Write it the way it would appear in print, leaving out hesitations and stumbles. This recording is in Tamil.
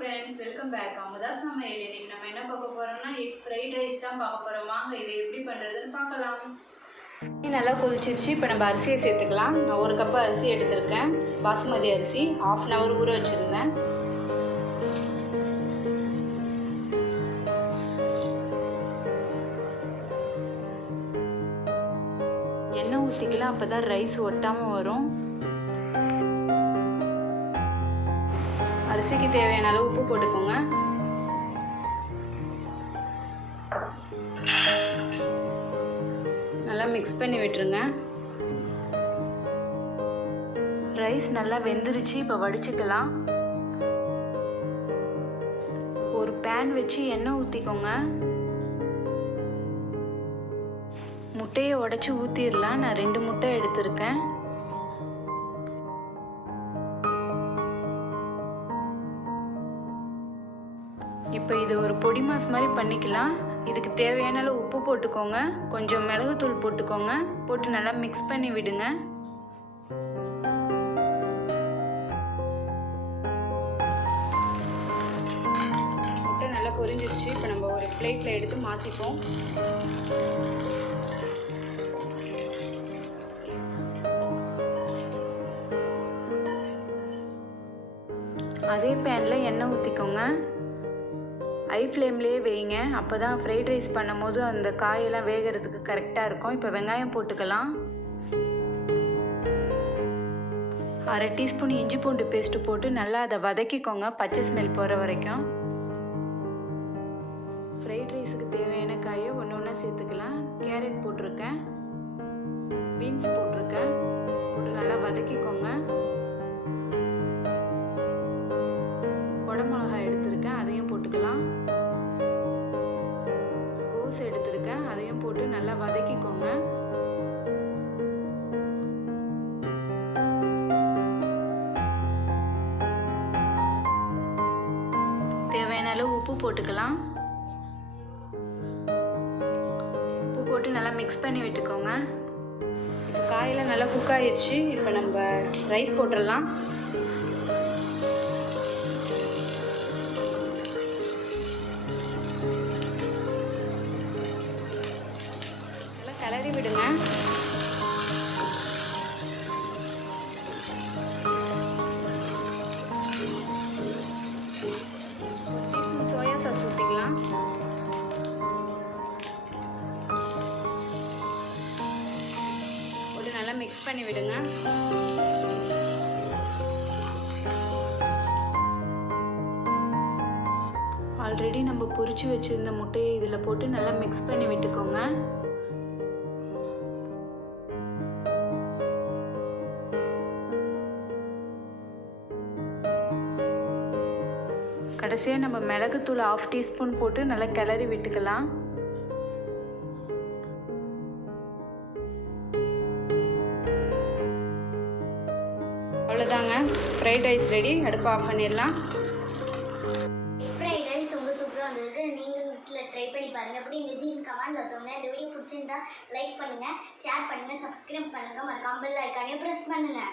friends, welcome back. Amutha Samayal. இன்னைக்கு நம்ம என்ன பார்க்க போறோம்னா egg fried rice தான் பார்க்க போறோம். வாங்க இதை எப்படி பண்றதுன்னு பார்க்கலாம். நல்லா கொதிச்சிருச்சு. இப்போ நம்ம அரிசியை சேர்த்துக்கலாம். நான் 1 கப் அரிசி எடுத்திருக்கேன். பாசுமதி அரிசி 1/2 an hour ஊற வச்சிருந்தேன். எண்ணெய் ஊற்றிக்கலாம், அப்பதான் ரைஸ் ஒட்டாம வரும். அரிசிக்கு தேவையான அளவு உப்பு போட்டுக்கோங்க. நல்லா மிக்ஸ் பண்ணி விட்டுருங்க. ரைஸ் நல்லா வெந்துருச்சு. இப்போ வடிச்சுக்கலாம். ஒரு பேன் வச்சு எண்ணெய் ஊற்றிக்கோங்க. முட்டையை உடைச்சி ஊற்றிடலாம். நான் 2 முட்டை எடுத்திருக்கேன். இப்போ இது ஒரு பொடி மாஸ் மாதிரி பண்ணிக்கலாம். இதுக்கு தேவையான அளவு உப்பு போட்டுக்கோங்க, கொஞ்சம் மிளகுத்தூள் போட்டுக்கோங்க, போட்டு நல்லா மிக்ஸ் பண்ணி விடுங்க. முட்டை நல்லா பொரிஞ்சிருச்சு. இப்போ நம்ம ஒரு பிளேட்டில் எடுத்து மாற்றிப்போம். அதே பேனில் எண்ணெய் ஊற்றிக்கோங்க. ஹை ஃப்ளேம்லேயே வைங்க, அப்போ தான் ஃப்ரைட் ரைஸ் பண்ணும்போது அந்த காயெல்லாம் வேகிறதுக்கு கரெக்டாக இருக்கும். இப்போ வெங்காயம் போட்டுக்கலாம். 1/2 டீஸ்பூன் இஞ்சி பூண்டு பேஸ்ட்டு போட்டு நல்லா அதை வதக்கிக்கோங்க, பச்சை ஸ்மெல் போகிற வரைக்கும். ஃப்ரைட் ரைஸுக்கு தேவையான காயை ஒன்று ஒன்றா சேர்த்துக்கலாம். கேரட் போட்டிருக்கேன், பீன்ஸ் போட்டிருக்கேன், போட்டு நல்லா வதக்கிக்கோங்க. குடமிளகாய் எடுத்திருக்கேன், அதையும் போட்டுக்கலாம். கோஸ் எடுத்திருக்கேன், அதையும் போட்டு நல்லா வதக்கிக்கோங்க. தேவையான அளவு உப்பு போட்டுக்கலாம். உப்பு போட்டு நல்லா மிக்ஸ் பண்ணி விட்டுக்கோங்க. இப்போ காயெல்லாம் நல்லா குக் ஆயிடுச்சு. இப்போ நம்ம ரைஸ் போட்டுடலாம். கிளறி விடுங்க. டீஸ்பூன் சோயா சாஸ் ஊற்றிக்கலாம். போட்டு நல்லா மிக்ஸ் பண்ணி விடுங்க. ஆல்ரெடி நம்ம பொரிச்சு வச்சிருந்த முட்டையை இதில் போட்டு நல்லா மிக்ஸ் பண்ணி விட்டுக்கோங்க. கடைசியாக நம்ம மிளகுத்தூள் 1/2 டீஸ்பூன் போட்டு நல்லா கிளறி விட்டுக்கலாம். அவ்வளோதாங்க, ஃப்ரைட் ரைஸ் ரெடி. அடுப்பு ஆஃப் பண்ணிடலாம். ஃப்ரைட் ரைஸ் ரொம்ப சூப்பராக வந்தது. நீங்கள் வீட்டில் ட்ரை பண்ணி பாருங்கள். அப்படி நிஜின் கமெண்ட்டில் சொல்லுங்கள். இந்த வீடியோ பிடிச்சிருந்தா லைக் பண்ணுங்கள், ஷேர் பண்ணுங்கள், சப்ஸ்கிரைப் பண்ணுங்கள், மறக்காம பெல் ஐகானையும் ப்ரெஸ் பண்ணுங்கள்.